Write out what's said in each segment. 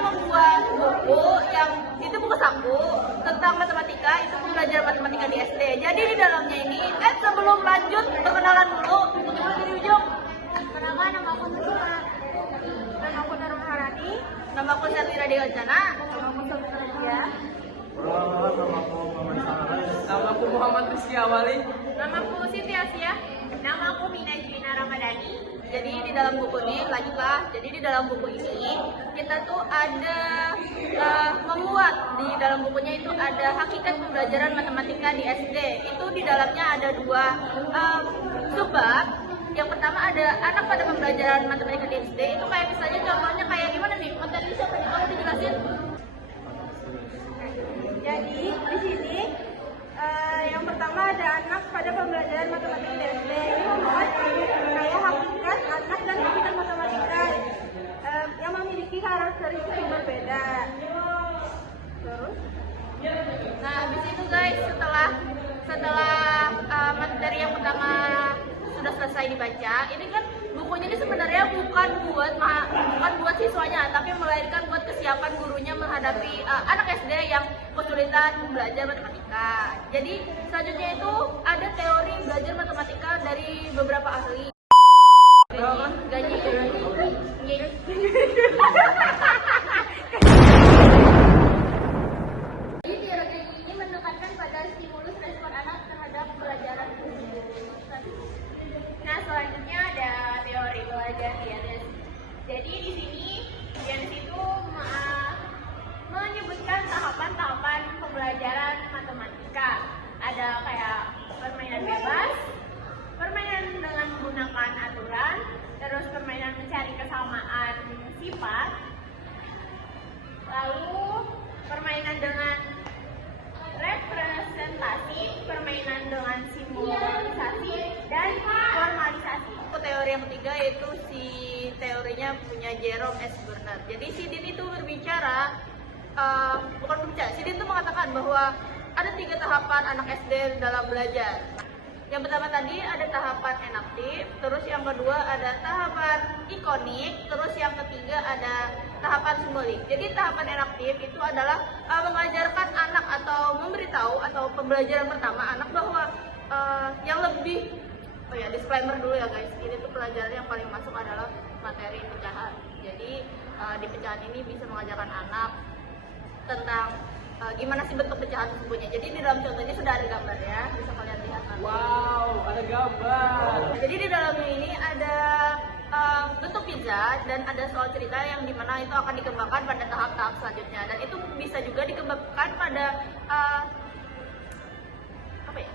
membuat buku yang itu buku saku tentang matematika, itu pembelajaran matematika di SD. Jadi di dalamnya ini, sebelum lanjut perkenalan dulu, coba dari ujung. Perkenalkan, nama aku Nusra. Dan aku Darul Harani. Nama aku Sarlira Dewancana. Nama aku Sofia Nadia. Nama aku Muhammad Rizky Awali. Nama aku Siti Asia. Nama aku Mina Juina Ramadhani. Jadi di dalam buku ini, lanjutlah. Jadi di dalam buku ini kita tuh ada memuat di dalam bukunya itu ada hakikat pembelajaran matematika di SD. Itu di dalamnya ada dua subbab. Yang pertama ada anak pada pembelajaran matematika di SD. Itu kayak misalnya contohnya kayak gimana nih? Materi siapa nih? Kamu dijelasin? Jadi di sini yang pertama ada anak pada pembelajaran matematika di SD. Ini memuat kayak hakikat anak dan hakikat matematika yang memiliki karakteristik yang berbeda. Terus? Nah, habis itu guys, setelah materi yang pertama sudah selesai dibaca, ini kan bukunya ini sebenarnya bukan buat siswanya, tapi melainkan buat kesiapan gurunya menghadapi anak SD yang kesulitan belajar matematika. Jadi selanjutnya itu ada teori belajar matematika dari beberapa ahli. Gaji. Jadi teori ini menekankan pada stimulus respon anak terhadap pelajaran tersebut. Nah, selanjutnya ada teori belajar Giannis. Jadi di sini Giannis itu menyebutkan tahapan-tahapan pembelajaran matematika. Ada kayak permainan bebas, permainan dengan menggunakan aturan, terus permainan mencari kesamaan sifat, lalu permainan dengan representasi, permainan dengan simbolisasi, dan formalisasi. Teori yang ketiga yaitu teorinya punya Jerome S. Bernard. Jadi Sidin itu berbicara, Sidin itu mengatakan bahwa ada 3 tahapan anak SD dalam belajar. Yang pertama tadi ada tahapan enaktif, terus yang kedua ada tahapan ikonik, terus yang ketiga ada tahapan simbolik. Jadi tahapan enaktif itu adalah mengajarkan anak atau memberitahu atau pembelajaran pertama anak bahwa yang lebih disclaimer dulu ya guys, ini tuh pelajaran yang paling masuk adalah materi pecahan. Jadi di pecahan ini bisa mengajarkan anak tentang gimana sih bentuk pecahan tersebutnya. Jadi di dalam contoh ini sudah ada gambar ya, bisa kalian lihat nanti. Wow, ada gambar. Jadi di dalamnya ini ada bentuk pizza dan ada soal cerita yang dimana itu akan dikembangkan pada tahap-tahap selanjutnya, dan itu bisa juga dikembangkan pada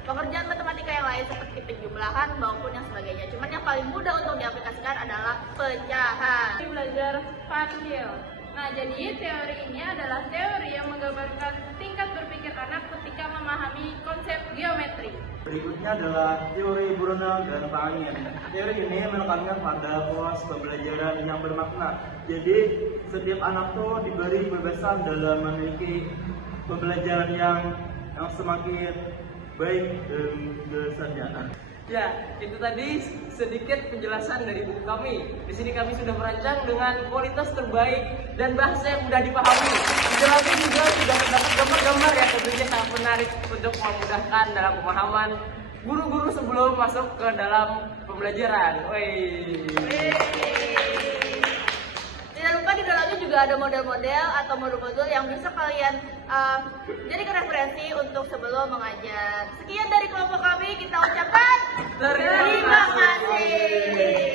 pengerjaan matematika yang lain seperti penjumlahan maupun yang sebagainya. Cuman yang paling mudah untuk diaplikasikan adalah pecahan. Belajar Parsial. Nah, jadi teori ini adalah teori yang menggambarkan tingkat berpikir anak ketika memahami konsep geometri. Berikutnya adalah teori Brunel dan Pangin. Teori ini menekankan pada proses pembelajaran yang bermakna. Jadi setiap anak tuh diberi kebebasan dalam memiliki pembelajaran yang semakin baik dan berkelanjutan. Ya, itu tadi sedikit penjelasan dari buku kami. Di sini kami sudah merancang dengan kualitas terbaik dan bahasa yang mudah dipahami. Di dalamnya juga sudah terdapat gambar-gambar yang tentunya sangat menarik untuk memudahkan dalam pemahaman guru-guru sebelum masuk ke dalam pembelajaran. Tidak lupa di dalamnya juga ada model-model atau modul-modul yang bisa kalian jadikan referensi untuk sebelum mengajar. Sekian dari kelompok kami, kita ucapkan Terima kasih.